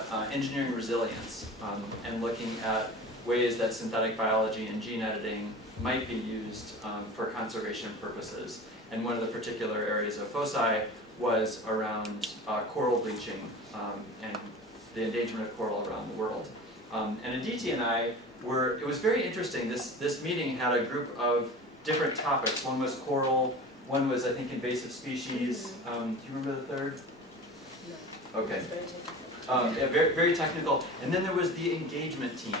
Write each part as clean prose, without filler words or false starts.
about engineering resilience and looking at ways that synthetic biology and gene editing might be used for conservation purposes. And one of the particular areas of foci was around coral bleaching and the endangerment of coral around the world. And Aditi and I it was very interesting. This meeting had a group of different topics. One was coral, one was, I think, invasive species. Do you remember the third? No. Okay. Yeah, very, very technical. And then there was the engagement team.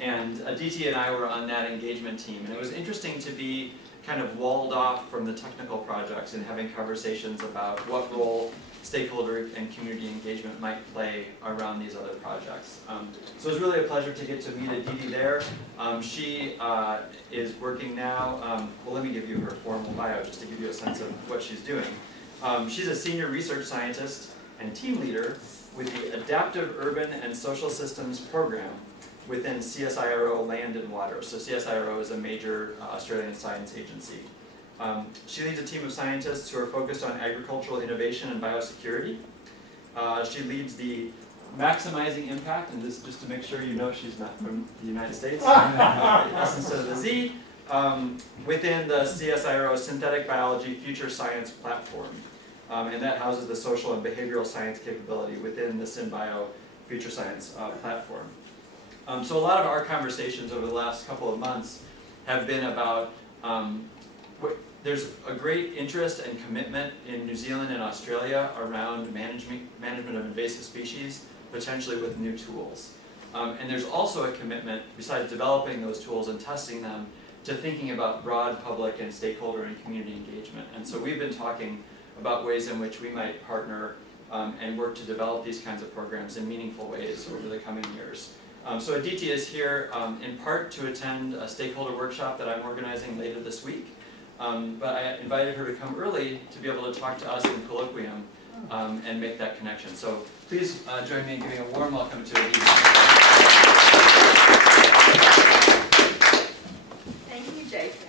And Aditi and I were on that engagement team. And it was interesting to be kind of walled off from the technical projects and having conversations about what role stakeholder and community engagement might play around these other projects. So it was really a pleasure to get to meet Aditi there. She is working now, well, let me give you her formal bio just to give you a sense of what she's doing. She's a senior research scientist and team leader with the Adaptive Urban and Social Systems Program within CSIRO Land and Water. So CSIRO is a major Australian science agency. She leads a team of scientists who are focused on agricultural innovation and biosecurity. She leads the Maximizing Impact, and this just to make sure you know she's not from the United States, S instead of the Z, within the CSIRO Synthetic Biology Future Science Platform. And that houses the social and behavioral science capability within the SynBio Future Science platform. So a lot of our conversations over the last couple of months have been about there's a great interest and commitment in New Zealand and Australia around management of invasive species, potentially with new tools. And there's also a commitment, besides developing those tools and testing them, to thinking about broad public and stakeholder and community engagement. And so we've been talking about ways in which we might partner and work to develop these kinds of programs in meaningful ways over the coming years. So Aditi is here in part to attend a stakeholder workshop that I'm organizing later this week. But I invited her to come early to be able to talk to us in Colloquium and make that connection. So please join me in giving a warm welcome to Aditi. Thank you, Jason.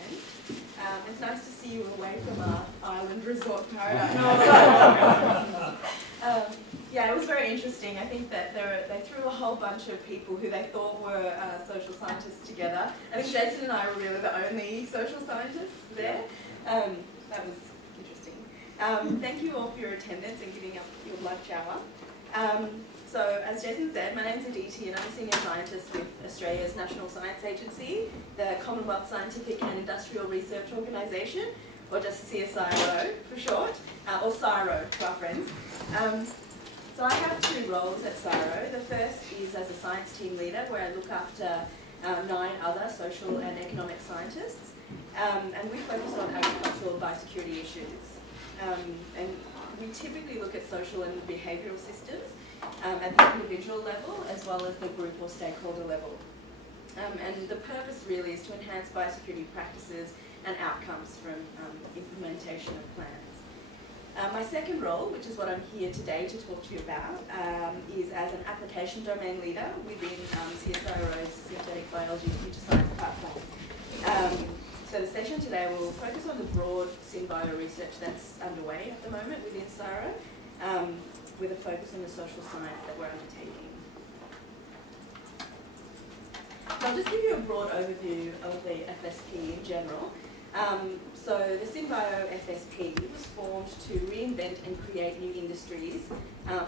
It's nice to see you away from our island resort paradise. Yeah, it was very interesting. I think that they threw a whole bunch of people who they thought were social scientists together. I think Jason and I were really the only social scientists there. That was interesting. Thank you all for your attendance and giving up your lunch hour. So, as Jason said, my name's Aditi and I'm a senior scientist with Australia's National Science Agency, the Commonwealth Scientific and Industrial Research Organisation, or just CSIRO for short, or CSIRO to our friends. So I have two roles at CSIRO. The first is as a science team leader, where I look after 9 other social and economic scientists, and we focus on agricultural and biosecurity issues. And we typically look at social and behavioural systems at the individual level, as well as the group or stakeholder level. And the purpose really is to enhance biosecurity practices and outcomes from implementation of plans. My second role, which is what I'm here today to talk to you about, is as an application domain leader within CSIRO's Synthetic Biology Future Science Platform. So the session today will focus on the broad SynBio research that's underway at the moment within CSIRO, with a focus on the social science that we're undertaking. So I'll just give you a broad overview of the FSP in general. So the SynBio FSP was formed to reinvent and create new industries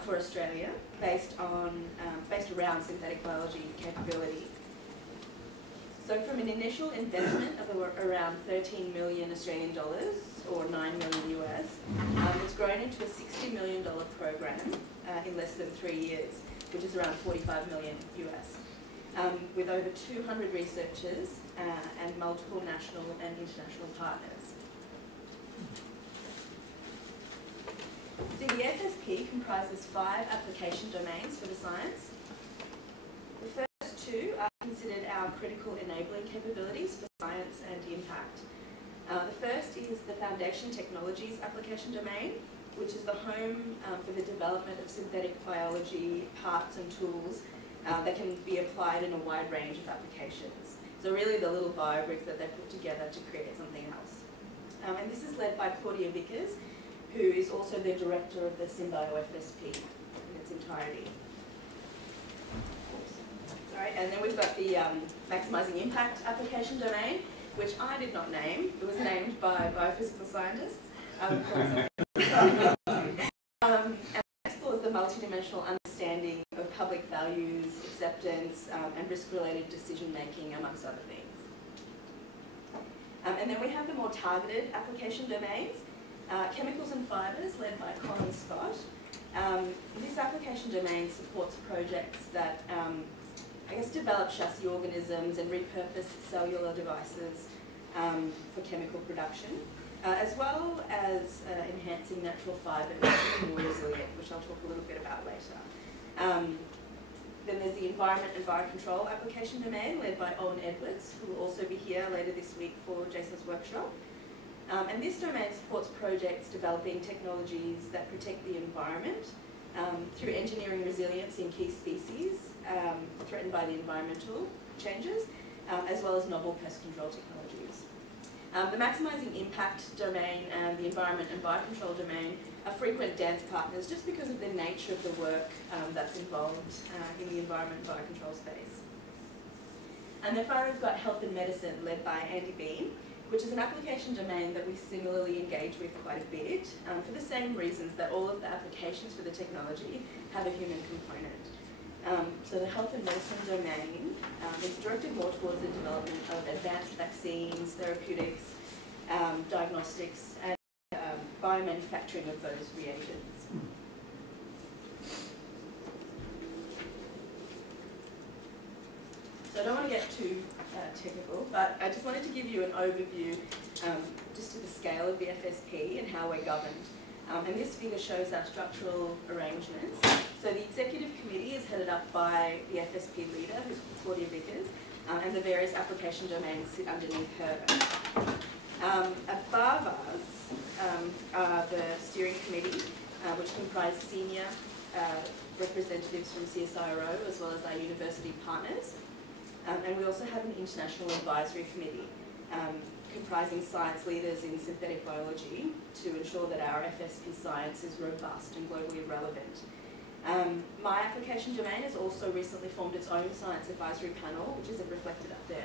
for Australia based around synthetic biology capability. So from an initial investment of around 13 million Australian dollars, or 9 million US, it's grown into a $60 million program in less than 3 years, which is around 45 million US. With over 200 researchers and multiple national and international partners. So the FSP comprises 5 application domains for the science. The first 2 are considered our critical enabling capabilities for science and impact. The first is the Foundation Technologies application domain, which is the home for the development of synthetic biology parts and tools that can be applied in a wide range of applications. So really the little biobrick that they put together to create something else. And this is led by Claudia Vickers, who is also the director of the SynBio FSP in its entirety. Right, and then we've got the maximising impact application domain, which I did not name. It was named by biophysical scientists. And explores the multidimensional understanding of public values, acceptance, and risk-related decision-making, amongst other things. And then we have the more targeted application domains, chemicals and fibres, led by Colin Scott. This application domain supports projects that I guess develop chassis organisms and repurpose cellular devices for chemical production, as well as enhancing natural fibres to be more resilient, which I'll talk a little bit about later. Then there's the environment and biocontrol application domain, led by Owen Edwards, who will also be here later this week for Jason's workshop. And this domain supports projects developing technologies that protect the environment through engineering resilience in key species threatened by the environmental changes, as well as novel pest control technologies. The maximising impact domain and the environment and biocontrol domain are frequent dance partners just because of the nature of the work that's involved in the environment and biocontrol space. And then finally we've got health and medicine, led by Andy Bean, which is an application domain that we similarly engage with quite a bit for the same reasons that all of the applications for the technology have a human component. So the health and medicine domain is directed more towards the development of advanced vaccines, therapeutics, diagnostics, and biomanufacturing of those reagents. So I don't want to get too technical, but I just wanted to give you an overview just to the scale of the FSP and how we're governed. And this figure shows our structural arrangements. So the executive committee is headed up by the FSP leader, who's Claudia Vickers, and the various application domains sit underneath her. Above us are the steering committee, which comprise senior representatives from CSIRO, as well as our university partners. And we also have an international advisory committee comprising science leaders in synthetic biology to ensure that our FSP science is robust and globally relevant. My application domain has also recently formed its own science advisory panel, which isn't reflected up there,